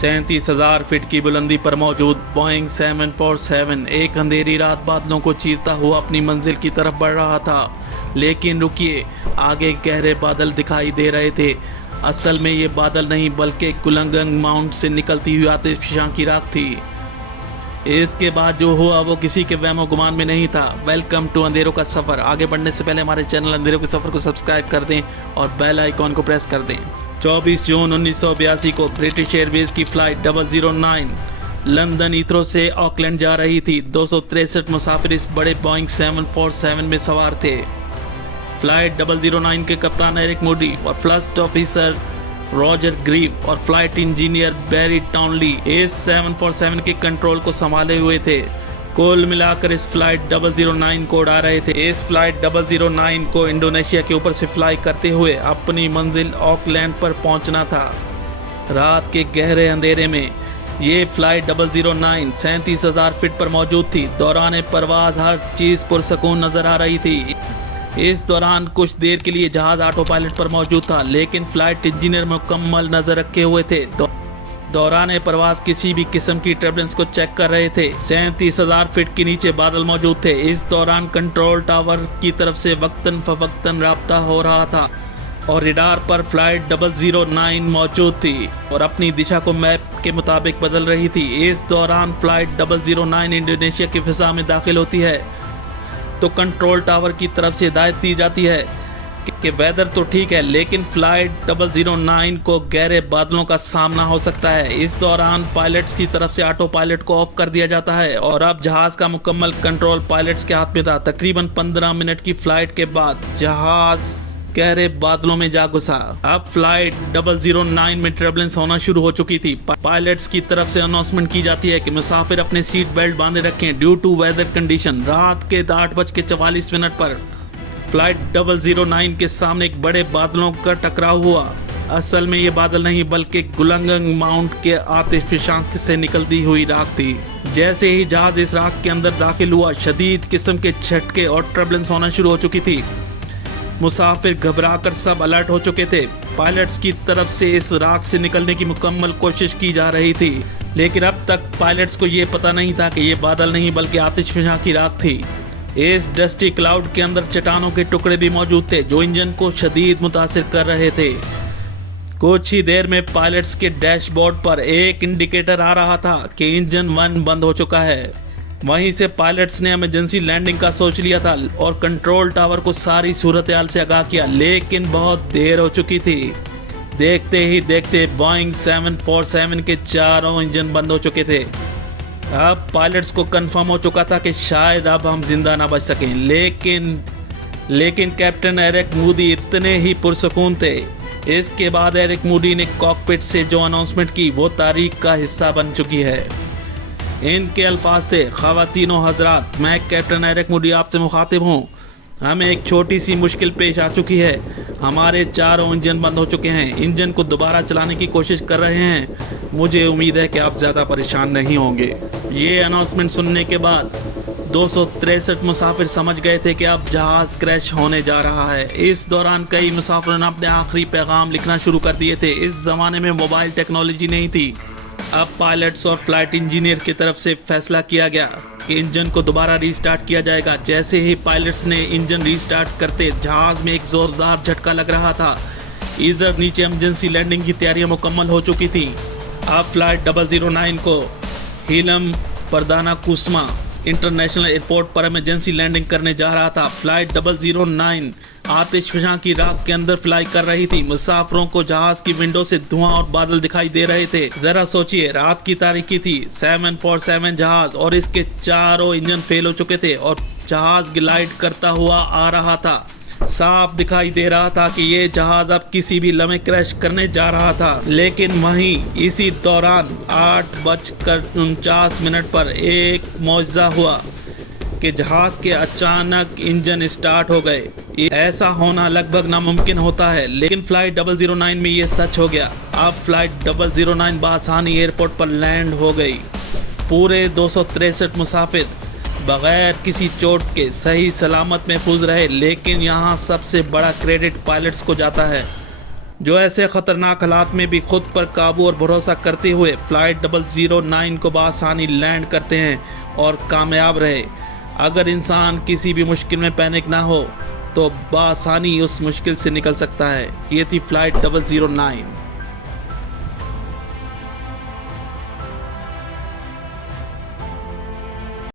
37,000 feet की बुलंदी पर मौजूद बोइंग 747 एक अंधेरी रात बादलों को चीरता हुआ अपनी मंजिल की तरफ बढ़ रहा था। लेकिन रुकिए, आगे गहरे बादल दिखाई दे रहे थे। असल में ये बादल नहीं बल्कि कुलंगंग माउंट से निकलती हुई आतिशफशां की राख थी। इसके बाद जो हुआ वो किसी के वहमो गुमान में नहीं था। वेलकम टू अंधेरों का सफ़र। आगे बढ़ने से पहले हमारे चैनल अंधेरों के सफ़र को सब्सक्राइब कर दें और बेल आइकॉन को प्रेस कर दें। 24 जून 1982 को ब्रिटिश एयरवेज की फ़्लाइट 009 लंदन हीथ्रो से ऑकलैंड जा रही थी। 263 मुसाफिर इस बड़े बोइंग 747 में सवार थे। फ़्लाइट 009 के कप्तान एरिक मूडी और फर्स्ट ऑफिसर रॉजर ग्रीव और फ्लाइट इंजीनियर बैरी टाउनली इस 747 के कंट्रोल को संभाले हुए थे। कुल मिलाकर इस फ्लाइट 009 को उड़ा रहे थे। इस फ्लाइट 009 को इंडोनेशिया के ऊपर से फ्लाई करते हुए अपनी मंजिल ऑकलैंड पर पहुंचना था। रात के गहरे अंधेरे में ये फ्लाइट 009 37,000 फीट पर मौजूद थी। दौरान परवाज हर चीज़ पुरसकून नजर आ रही थी। इस दौरान कुछ देर के लिए जहाज ऑटो पायलट पर मौजूद था, लेकिन फ्लाइट इंजीनियर मुकम्मल नजर रखे हुए थे। दौरान परवाज किसी भी किस्म की टर्बुलेंस को चेक कर रहे थे। 37,000 फीट के नीचे बादल मौजूद थे। इस दौरान कंट्रोल टावर की तरफ से वक्तन फवक्तन राब्ता हो रहा था और रडार पर फ्लाइट 009 मौजूद थी और अपनी दिशा को मैप के मुताबिक बदल रही थी। इस दौरान फ्लाइट 009 इंडोनेशिया की फिजा में दाखिल होती है तो कंट्रोल टावर की तरफ से हिदायत दी जाती है कि वेदर तो ठीक है, लेकिन फ्लाइट 009 को गहरे बादलों का सामना हो सकता है। इस दौरान पायलट्स की तरफ से ऑटो पायलट को ऑफ कर दिया जाता है और अब जहाज का मुकम्मल कंट्रोल पायलट्स के हाथ में था। तकरीबन 15 मिनट की फ्लाइट के बाद जहाज गहरे बादलों में जा घुसा। अब फ्लाइट 009 में टर्बुलेंस होना शुरू हो चुकी थी। पायलट्स की तरफ से अनाउंसमेंट की जाती है कि मुसाफिर अपने सीट बेल्ट बांधे रखें ड्यू टू वेदर कंडीशन। रात के 8:44 पर फ्लाइट 009 के सामने एक बड़े बादलों का टकराव हुआ। असल में ये बादल नहीं बल्कि कुलंगंग माउंट के आतिशफशां से निकलती हुई राख थी। जैसे ही जहाज इस राख के अंदर दाखिल हुआ, शदीद किस्म के झटके और टर्बुलेंस होना शुरू हो चुकी थी। मुसाफिर घबराकर सब अलर्ट हो चुके थे। पायलट्स की तरफ से इस राख से निकलने की मुकम्मल कोशिश की जा रही थी, लेकिन अब तक पायलट्स को ये पता नहीं था कि ये बादल नहीं बल्कि आतिशफशां की राख थी। इस डस्टी क्लाउड के अंदर चट्टानों के टुकड़े भी मौजूद थे जो इंजन को शदीद मुतासिर कर रहे थे। कुछ ही देर में पायलट्स के डैशबोर्ड पर एक इंडिकेटर आ रहा था कि इंजन 1 बंद हो चुका है। वहीं से पायलट्स ने इमरजेंसी लैंडिंग का सोच लिया था और कंट्रोल टावर को सारी सूरत हाल से आगाह किया, लेकिन बहुत देर हो चुकी थी। देखते ही देखते बोइंग 747 के चारों इंजन बंद हो चुके थे। अब पायलट्स को कंफर्म हो चुका था कि शायद अब हम जिंदा ना बच सकें, लेकिन कैप्टन एरिक मूडी इतने ही पुरसकून थे। इसके बाद एरिक मूडी ने कॉकपिट से जो अनाउंसमेंट की वो तारीख का हिस्सा बन चुकी है। इनके अल्फाज थे, ख़वातीनो हज़रात, मैं कैप्टन एरिक मूडी आपसे मुखातिब हूँ। हमें एक छोटी सी मुश्किल पेश आ चुकी है। हमारे चारों इंजन बंद हो चुके हैं। इंजन को दोबारा चलाने की कोशिश कर रहे हैं। मुझे उम्मीद है कि आप ज़्यादा परेशान नहीं होंगे। ये अनाउंसमेंट सुनने के बाद 263 मुसाफिर समझ गए थे कि अब जहाज़ क्रैश होने जा रहा है। इस दौरान कई मुसाफिरों ने अपने आखिरी पैगाम लिखना शुरू कर दिए थे। इस ज़माने में मोबाइल टेक्नोलॉजी नहीं थी। अब पायलट्स और फ्लाइट इंजीनियर की तरफ से फैसला किया गया कि इंजन को दोबारा रीस्टार्ट किया जाएगा। जैसे ही पायलट्स ने इंजन रीस्टार्ट करते जहाज में एक ज़ोरदार झटका लग रहा था। इधर नीचे इमरजेंसी लैंडिंग की तैयारियां मुकम्मल हो चुकी थी। अब फ्लाइट 009 को हिलम परदाना कुस्मा इंटरनेशनल एयरपोर्ट पर इमरजेंसी लैंडिंग करने जा रहा था। फ्लाइट 009 आतिशफशां की राख के अंदर फ्लाई कर रही थी। मुसाफिरों को जहाज की विंडो से धुआं और बादल दिखाई दे रहे थे। जरा सोचिए, रात की तारीकी थी। 747 जहाज और इसके चारों इंजन फेल हो चुके थे और जहाज ग्लाइड करता हुआ आ रहा था। साफ दिखाई दे रहा था कि ये जहाज अब किसी भी लम्हे क्रैश करने जा रहा था। लेकिन वहीं इसी दौरान 8:49 पर एक मौजज़ा हुआ कि जहाज के अचानक इंजन स्टार्ट हो गए। ऐसा होना लगभग नामुमकिन होता है, लेकिन फ्लाइट 009 में ये सच हो गया। अब फ्लाइट 009 बआसानी एयरपोर्ट पर लैंड हो गई। पूरे 263 मुसाफिर बगैर किसी चोट के सही सलामत महफूज रहे। लेकिन यहाँ सबसे बड़ा क्रेडिट पायलट्स को जाता है। जो ऐसे खतरनाक हालात में भी खुद पर काबू और भरोसा करते हुए फ़्लाइट 009 को बआसानी लैंड करते हैं और कामयाब रहे। अगर इंसान किसी भी मुश्किल में पैनिक ना हो तो बआसानी उस मुश्किल से निकल सकता है। ये थी फ़्लाइट 009।